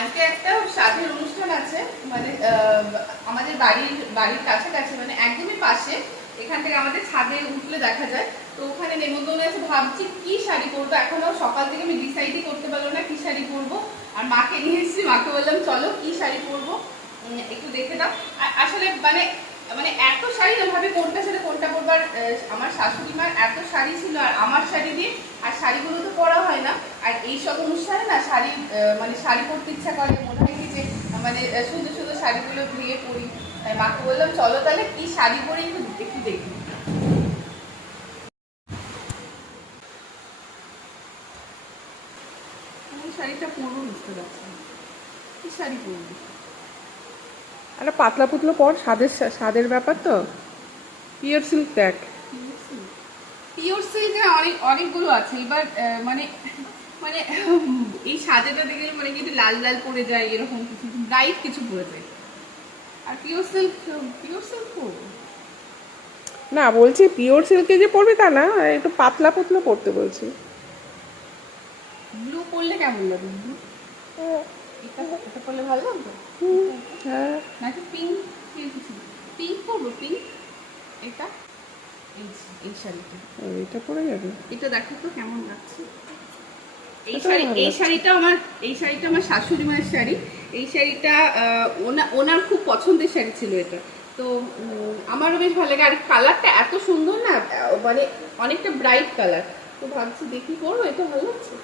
আজকে একটা সাধের অনুষ্ঠান আছে, মানে আমাদের বাড়ির কাছাকাছি, মানে একদমই পাশে। এখান থেকে আমাদের ছাদে উঠলে দেখা যায়। তো ওখানে নেমন্তন্ন আছে, ভাবছি কি শাড়ি পরবো। এখনো সকাল থেকে আমি ডিসাইডই করতে পারলো না কি শাড়ি পরবো। আর মাকে নিয়ে এসেছি, মাকে বললাম চলো কি শাড়ি পরবো একটু দেখে দাও। আসলে মানে মানে এত শাড়ি না, ভাবে কোনটা সাথে কোনটা পরবার। আমার শাশুড়ি মার এত শাড়ি ছিল আর আমার শাড়ি দিয়ে, আর শাড়িগুলো তো পরা হয় না। আর এইসব অনুষ্ঠানে না শাড়ি মানে শাড়ি পরতে ইচ্ছা করে, মনে হয় কি যে মানে সুন্দর সুন্দর শাড়িগুলো ভেঙে পরি। তাই মাকে বললাম চলো তাহলে কি শাড়ি পরে একটু দেখি। কোন শাড়িটা পরবো বুঝতে পারছি না, কি শাড়ি পরবো। একটা পাতলা পুতলো পর, স্বাদের ব্যাপার তো। পিওর সিল্ক দেখ। পিওর সিল্কের অনেকগুলো আছে। এবার মানে মানে এই সাজেটা দেখে মানে কিন্তু লাল লাল পড়ে যায়, এরকম কিছু ব্রাইট কিছু পড়ে যায়। আর পিওর সিল্ক পরবো না, বলছি পিওর সিল্কে যে পরবি তা না, একটু পাতলা পুতলো পরতে বলছি। ব্লু পরলে কেমন লাগে? ব্লু এটা পরলে ভালো লাগবে। হ্যাঁ, নাকি পিঙ্ক? পিঙ্ক পরবো, পিঙ্ক। এটা এই শাড়িটা, এটা পরে যাবে। এটা দেখো তো কেমন লাগছে। এই এটাও ভালো লাগছে। শাড়িটা আমার শাশুড়ি মায়ের শাড়ি। এই শাড়িটা ওনার খুব পছন্দের শাড়ি ছিল এটা। তো আমারও বেশ ভালো লাগে। আর কালারটা এত সুন্দর না, মানে অনেকটা ব্রাইট কালার। তো ভাবছি দেখি পরবো, এটা ভালো লাগছে।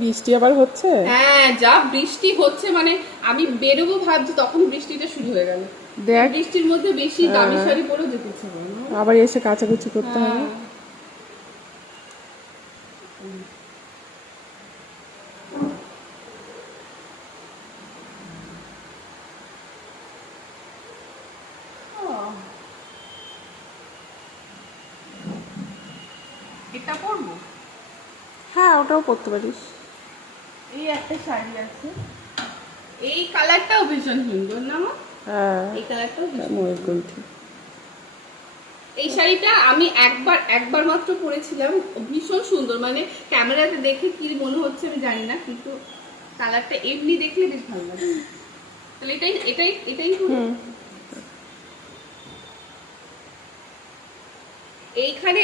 বৃষ্টি আবার হচ্ছে। হ্যাঁ, যা বৃষ্টি হচ্ছে, মানে আমি বেরোবো ভাবছি তখন বৃষ্টিটা শুরু হয়ে গেল। দেখ, বৃষ্টির মধ্যে বেশি দামি শাড়ি পরেও যেতে ইচ্ছে করে না। আবার এসে কাচাকুচি করতে হবে। হ্যাঁ। এটা পরবো। হ্যাঁ, ওটাও পরতে পারিস। এই একটা শাড়ি আছে, এই কালারটাও ভীষণ সুন্দর না মা? হ্যাঁ, এই কালারটাও ভীষণ ময়ূরকণ্ঠী। এই শাড়িটা আমি একবার মাত্র পরেছিলাম, ভীষণ সুন্দর। মানে ক্যামেরাতে দেখে কি মনে হচ্ছে আমি জানি না, কিন্তু কালারটা এমনি দেখলে বেশ ভালো লাগে। তাহলে এটাই পরবো। এইখানে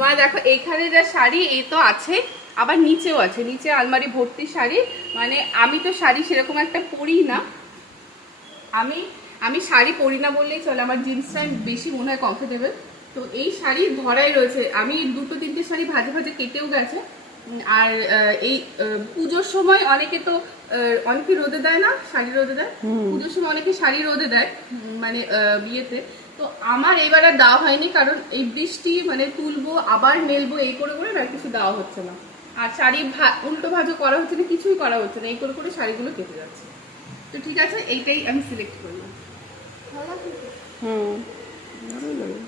মা দেখো, এইখানে যা শাড়ি এই তো আছে, আবার নিচেও আছে, নিচে আলমারি ভর্তি শাড়ি। মানে আমি তো শাড়ি সেরকম একটা পরি না, আমি শাড়ি পরি না বললেই চলে। আমার জিন্সটাই বেশি মনে হয় কমফোর্টেবল। তো এই শাড়ি ধরাই রয়েছে, আমি 2-3টে শাড়ি ভাজে ভাজে কেটেও গেছে। আর এই পুজোর সময় অনেকে রোদে দেয় না, শাড়ি রোদে দেয়। পুজোর সময় অনেকে শাড়ি রোদে দেয়, মানে বিয়েতে। তো আমার এবার আর দেওয়া হয়নি, কারণ এই বৃষ্টি, মানে তুলবো আবার মেলবো এই করে করে না, কিছু দেওয়া হচ্ছে না। আর শাড়ি উল্টো ভাজও করা হচ্ছে না, কিছুই করা হচ্ছে না, এই করে করে শাড়িগুলো কেটে যাচ্ছে। তো ঠিক আছে, এইটাই আমি সিলেক্ট করলাম। ভালো লাগছে? ভালোই লাগে।